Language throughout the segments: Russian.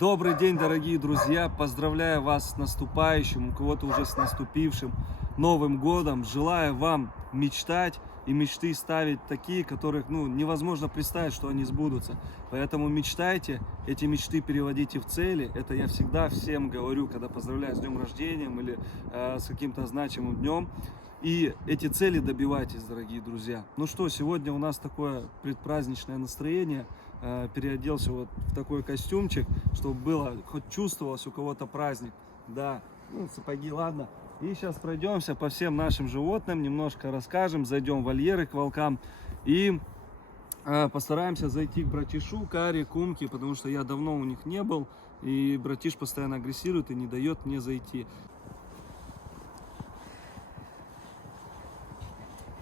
Добрый день, дорогие друзья! Поздравляю вас с наступающим, у кого-то уже с наступившим Новым годом. Желаю вам мечтать и мечты ставить такие, которых невозможно представить, что они сбудутся. Поэтому мечтайте, эти мечты переводите в цели. Это я всегда всем говорю, когда поздравляю с днем рождения или с каким-то значимым днем. И эти цели добивайтесь, дорогие друзья. Ну что, сегодня у нас такое предпраздничное настроение. Переоделся вот в такой костюмчик, чтобы было, хоть чувствовалось у кого-то праздник. Да, сапоги, ладно. И сейчас пройдемся по всем нашим животным, немножко расскажем, зайдем в вольеры к волкам и постараемся зайти к братишу, Каре, Кумке, потому что я давно у них не был, и братиш постоянно агрессирует и не дает мне зайти.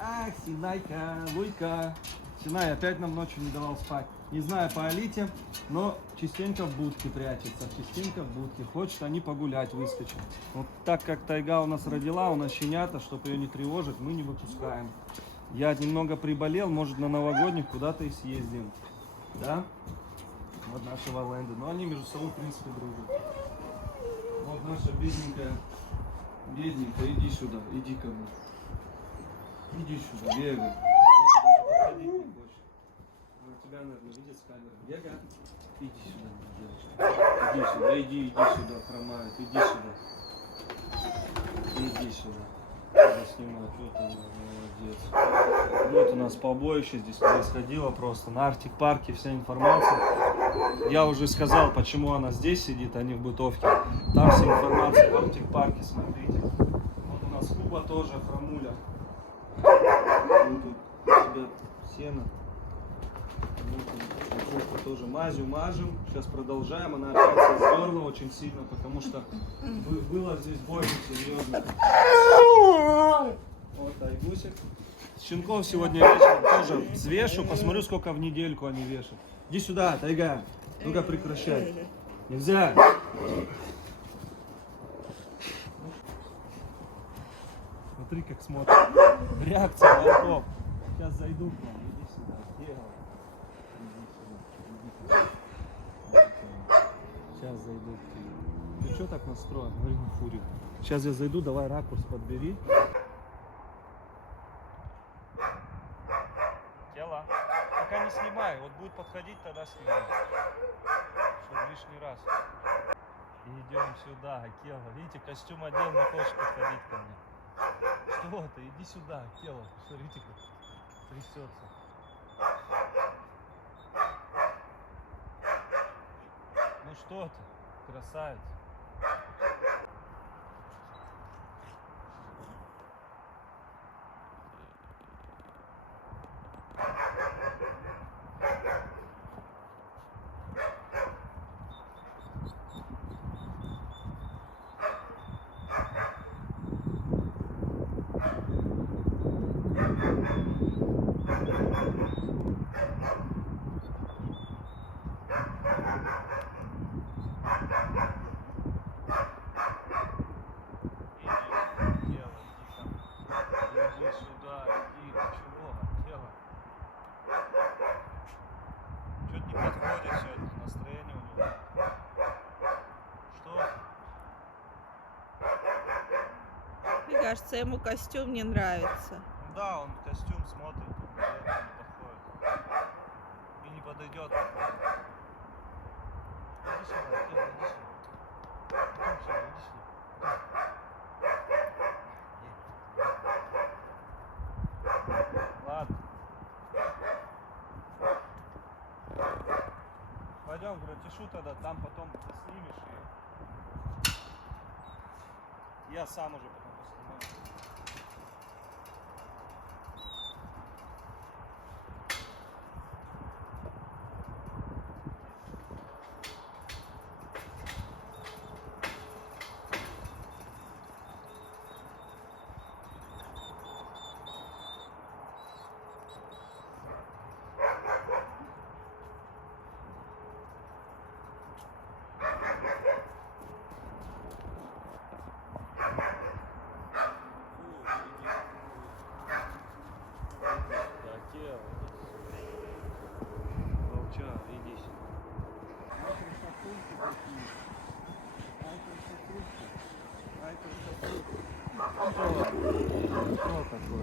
Ах, Синайка, Луйка. Синай опять нам ночью не давал спать. Не знаю по Алите, но частенько в будке прячется, частенько в будке. Хочет они погулять, выскочить. Вот так как Тайга у нас родила, у нас щенята, чтобы ее не тревожить, мы не выпускаем. Я немного приболел, может на новогодних куда-то и съездим. Да? Вот наши валленды. Но они между собой, в принципе, дружат. Вот наша бедненькая, иди сюда, иди ко мне. Иди сюда, бегай. Подходить не хочешь. Тебя, наверное, видит с камеры. Бега. Иди сюда, девочка. Иди сюда, иди сюда, хромает. Иди сюда. Иди сюда. Надо снимать. Вот она, молодец. Вот у нас побоище здесь происходило просто. На Арктик парке вся информация. Я уже сказал, почему она здесь сидит, а не в бытовке. Там вся информация в Арктик парке, смотрите. Вот у нас Куба тоже, хромуля. Вот тут у тебя сено. Вот тоже мазью мажем. Сейчас продолжаем. Она опять сдерла очень сильно, потому что было здесь больно серьезно. Вот Айгусик. Щенков сегодня вечером тоже взвешу. Посмотрю, сколько в недельку они вешают. Иди сюда, Тайга. Ну-ка прекращай. Нельзя. Смотри, как смотрит. Реакция волков. Сейчас зайду к вам. Иди сюда. Сейчас зайду к тебе. Ты что так настроен? Говори на фурию. Сейчас я зайду, давай ракурс подбери. Тело. Пока не снимай. Вот будет подходить, тогда снимай. Чтобы лишний раз. И идем сюда, Акела. Видите, костюм одел, не хочешь подходить ко мне. Что ты? Иди сюда, Акела. Смотрите, как трясется. Ну что ты, красавец. Иди сюда, иди, чего, тело. Что-то не подходит сегодня, настроение у него. Что? Мне кажется, ему костюм не нравится. Да, он костюм смотрит, не подходит. И не подойдет. Иди сюда, тело, иди сюда. Иди сюда, иди сюда. Ладно. Пойдем к братишу тогда, там потом ты снимешь и я сам уже потом поснимаю.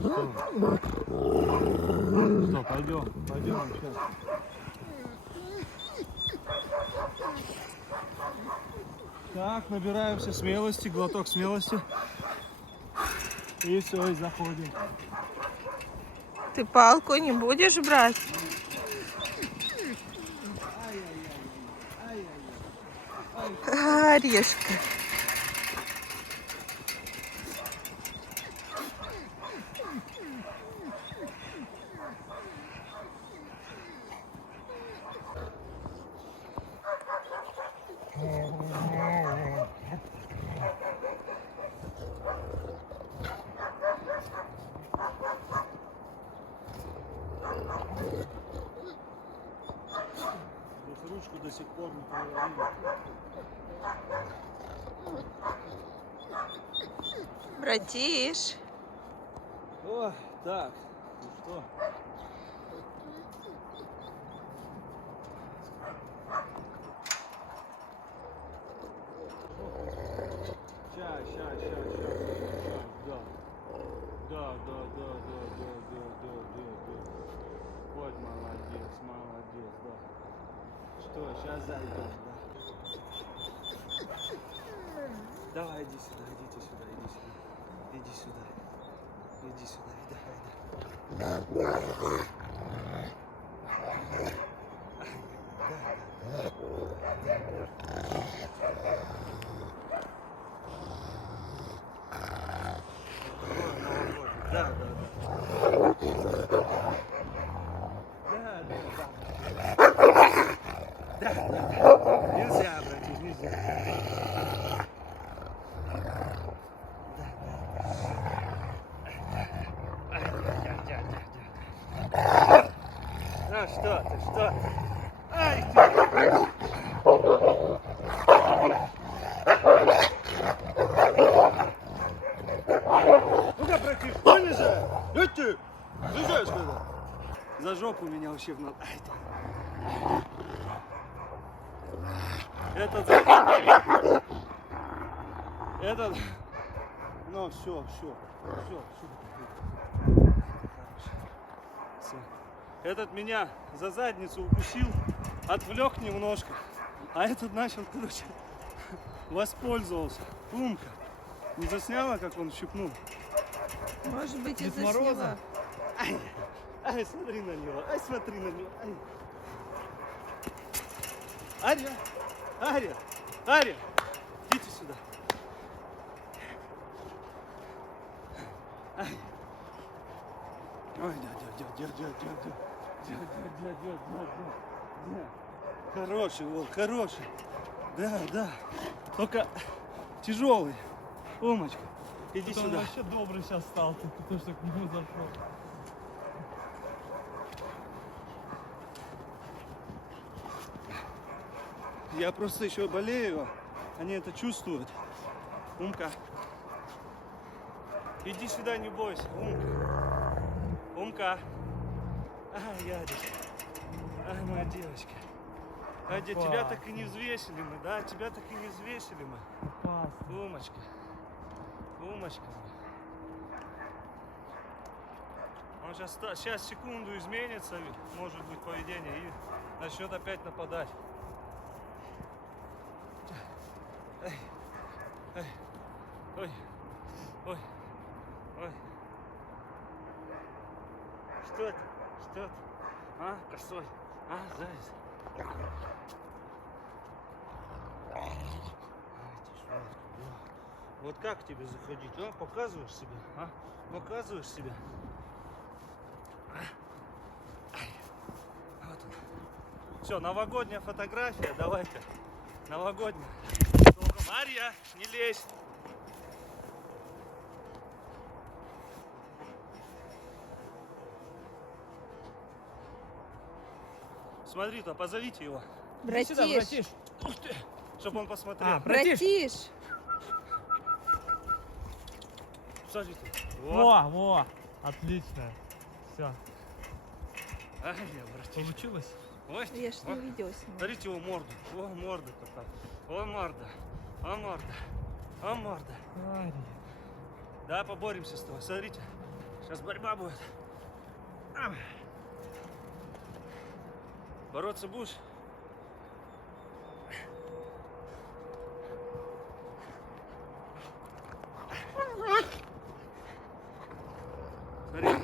Что такое? Что, пойдем сейчас. Так, набираемся смелости, глоток смелости. И все, и заходим. Ты палку не будешь брать? Орешка. Здесь ручку до сих пор не проверили. Братиш. Ой, так, ну что? Ща, да. Вот молодец, да. Что, сейчас зайдем, да. Давай, иди сюда, иди сюда, давай. Да. Нельзя, братиш, нельзя. Ну что ты? Ай, ты! Ну-ка, братиш, понял же? Ты! Слышишь, когда? За жопу меня вообще в Ай, ты. Этот, ну все. Этот меня за задницу укусил, отвлек немножко, а этот начал, короче, воспользовался. Умка. Не засняла, как он щипнул? Может быть, Дед из-за Мороза? снега. Ай, смотри на него, Ария, идите сюда. Ай. Ой, дядя. Хороший волк, хороший. Да. Только тяжелый. Умочка, иди Он сюда. вообще добрый сейчас стал, потому что к нему зашел. Я просто еще болею, они это чувствуют. Умка. Иди сюда, не бойся, Умка. Ай, Ядечка. Ай, моя девочка. Адя, тебя так и не взвесили мы, да? Тебя так и не взвесили мы. Опасно. Умочка. Он сейчас секунду изменится, может быть, поведение, и начнет опять нападать. Ой. Что это? А, косой? А, заяц? Ай, ты ж вот как тебе заходить, а? Показываешь себя, а? Показываешь себя? Вот он. Все, новогодняя фотография, давай-ка. Новогодняя. Марья, не лезь. Смотри-то, позовите его. Иди сюда, Братиш. братиш. Чтобы он посмотрел. Братиш. Смотрите. Вот. Во, отлично. Все, Ай, я, братиш. получилось? Ой, Я ж не ой. видео снимаю. Смотрите его морду. О, морда какая. О, морда. О, морда. О, морда. Ария. Да, поборемся с тобой. Смотрите. Сейчас борьба будет. Ам. Бороться будешь? Смотри.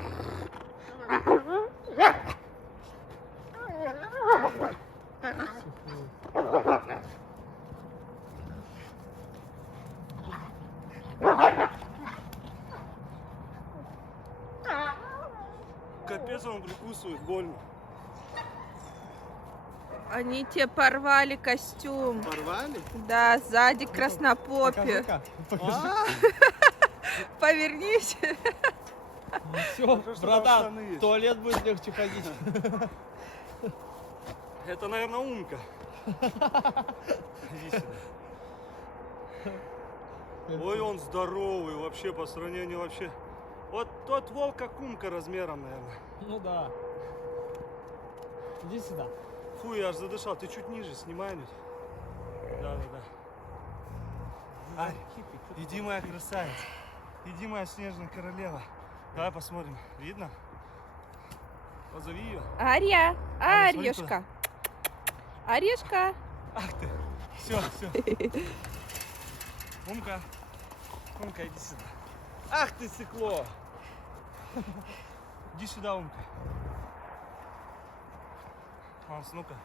Капец, он прикусывает, больно. Они тебе порвали костюм. Порвали? Да, сзади краснопопе. Покажи-ка. Покажи. Повернись. Все, Хорошо, что там братан, штаны есть. в туалет будет легче ходить. Это, наверное, умка. Иди сюда. Ой, он здоровый вообще по сравнению вообще. Вот тот волк как умка размером, наверное. Ну да. Иди сюда. Фу, я аж задышал. Ты чуть ниже, снимай нет. Да. Ай, иди, моя красавица. Иди, моя снежная королева. Давай посмотрим. Видно? Позови ее. Ария, Аня, смотри Арьюшка. Орешка. Ах ты. Все. Умка. Умка, иди сюда. Ах ты, сыкло. Иди сюда, Умка. Манс, ну-ка.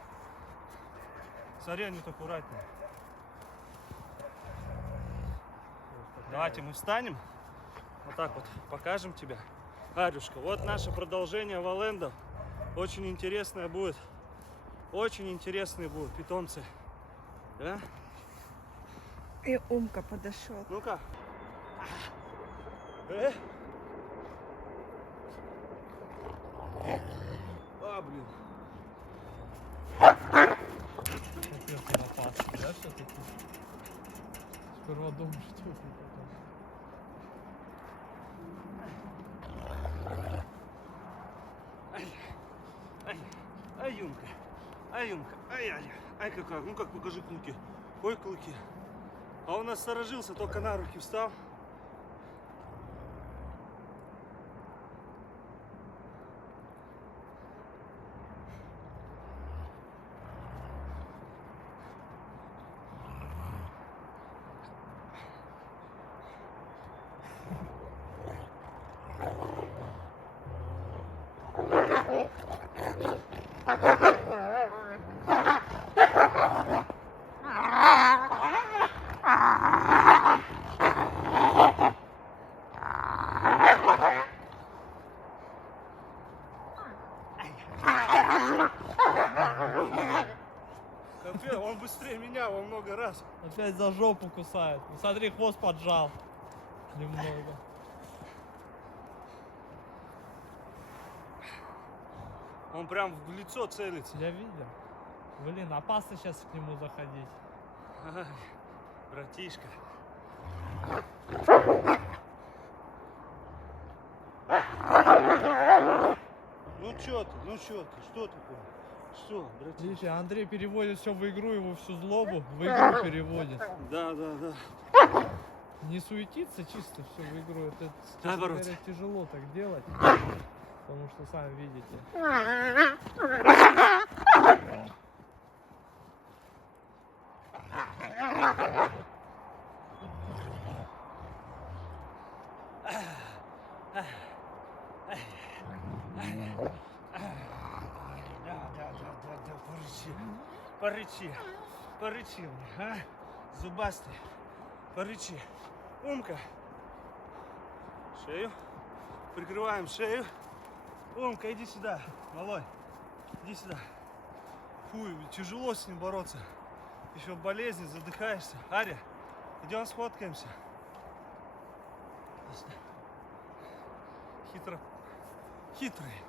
Смотри, они так аккуратнее. Давайте мы встанем. Вот так вот покажем тебя. Арюшка, вот наше продолжение Валендов. Очень интересное будет. Очень интересные будут питомцы. Да? И Умка подошел. Ну-ка. Блин. Капец, он опасный, да, все-таки? Сперва думаю, что это потом. Ай, Юмка. Ай, какая. Ну как, покажи клыки. Ой, клыки. А он насторожился, только на руки встал. Капец, он быстрее меня во много раз. Опять за жопу кусает. Ну, смотри, хвост поджал. Немного. Он прям в лицо целится. Я видел. Блин, опасно сейчас к нему заходить. Ай, братишка. Ну чё ты, что такое? Что, братишка? Видите, Андрей переводит все в игру, его всю злобу в игру переводит. Да. Не суетиться чисто все в игру. Это, честно Наоборот. говоря, тяжело так делать. Потому что сами видите. Да, порычи мне, а? Зубастый, порычи. Умка. Шею. Прикрываем шею. Умка, иди сюда, малой. Иди сюда. Фу, тяжело с ним бороться. Еще болезнь, задыхаешься. Аря, идем сфоткаемся. Иди сюда. Хитрый.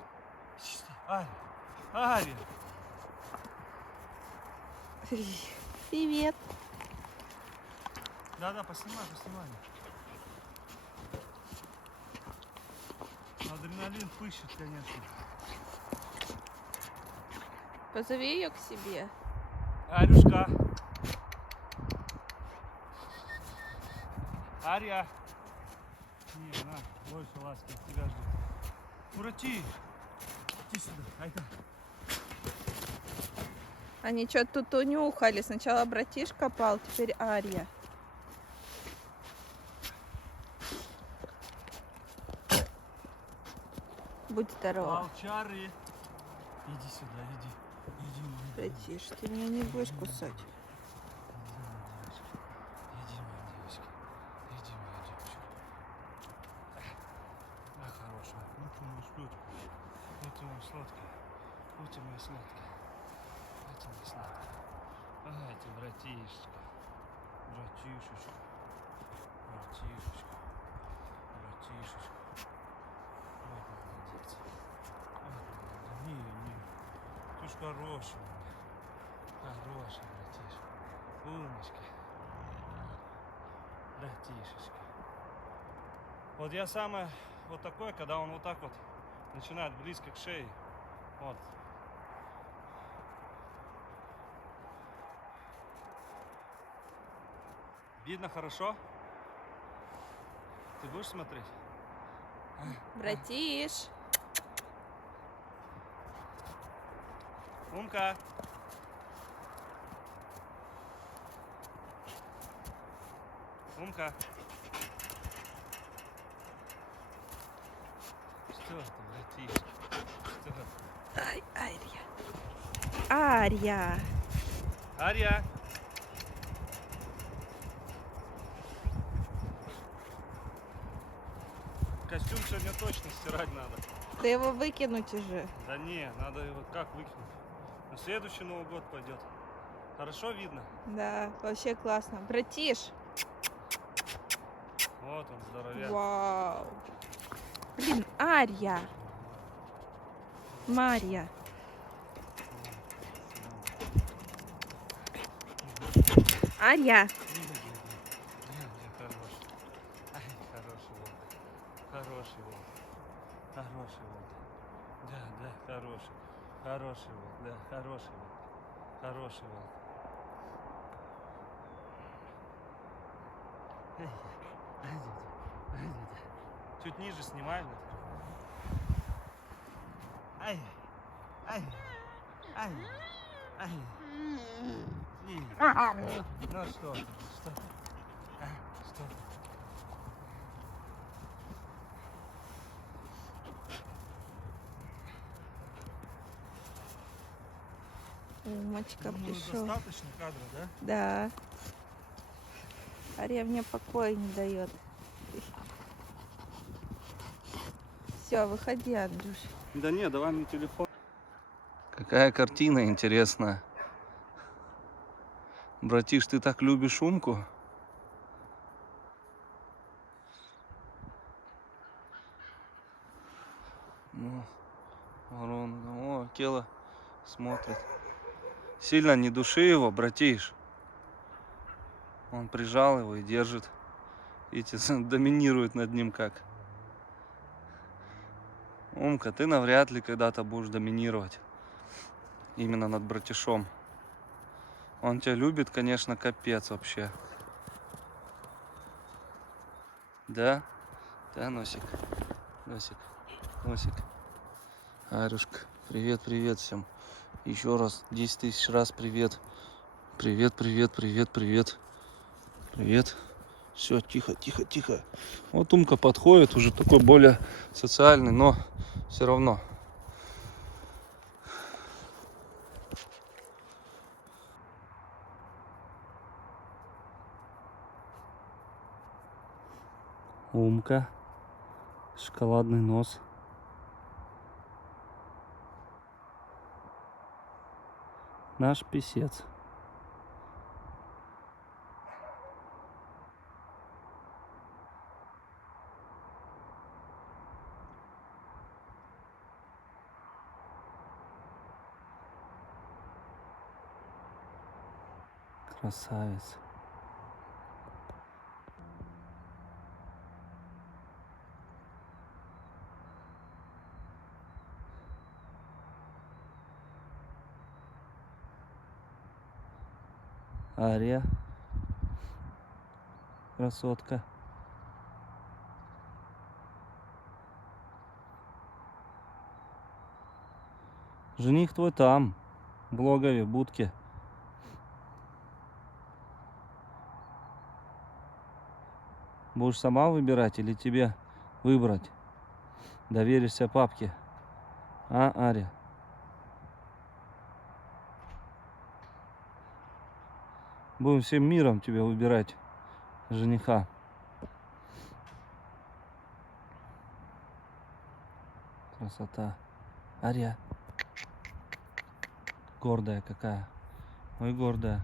Аря. Привет. Да, поснимай. Адреналин пыщет, конечно. Позови ее к себе. Арюшка. Ария. Не, на, больше ласки от тебя ждет. Урати. Иди сюда, айда. Они что-то тут унюхали. Сначала братишка пал, теперь Ария. Будь здоров. Волчары. Иди сюда, иди. Иди, моя девочка. Братиш, ты меня не будешь кусать. Иди, моя девочка. Иди, моя девочка. А, хорошая. Ну ты моя шлючка. Ну ты моя сладкая. Ну ты моя сладкая. Ну ты моя сладкая. Ай, ты братишечка. Братишечка. Братишечка. Братишечка. Вот молодец. Вот молодец. Не. Ты ж хороший у меня. Хороший братиш. Умничка. Братишечка. Вот я самое вот такое, когда он вот так вот начинает близко к шее. Вот. Видно хорошо? Ты будешь смотреть? Братиш. Умка. Умка. Что ты, братишка? Что ты? Ай, Ария. Ария. Ария. Костюм сегодня точно стирать надо. Да его выкинуть уже. Да не, надо его как выкинуть. На следующий Новый год пойдет. Хорошо видно? Да, вообще классно. Братиш. Вот он, здоровяк. Вау. Блин, Ария. Марья. Ария. Хороший. Ай, хороший волк. Хороший волк. Хороший волк. Да, хороший. Хороший волк, да, хороший волк. Хороший волк. Ай, дядя. Чуть ниже снимаешь, да? Ай, ай, ай, ай. Не. Ну что ты, что ты? А, что ты? Умочка Думаю, пришел. достаточно кадра, да? Да. Ария мне покоя не дает. Все, выходи, Андрюш. Да не, давай мне телефон. Какая картина интересная. Братиш, ты так любишь Умку? Ну, о, Кела смотрит. Сильно не души его, братиш. Он прижал его и держит. Видите, доминирует над ним как. Умка, ты навряд ли когда-то будешь доминировать. Именно над братишом. Он тебя любит, конечно, капец вообще. Да? Да, Носик? Носик. Носик. Арюшка, привет всем. Еще раз, 10 тысяч раз привет. Привет. Привет. Все, тихо. Вот Умка подходит, уже такой более социальный, но все равно. Умка. Шоколадный нос. Наш писец. Красавец. Ария. Красотка. Жених твой там, в логове, в будке. Будешь сама выбирать или тебе выбрать? Доверишься папке? А, Ария? Будем всем миром тебе выбирать жениха. Красота. Ария. Гордая какая. Ой, гордая.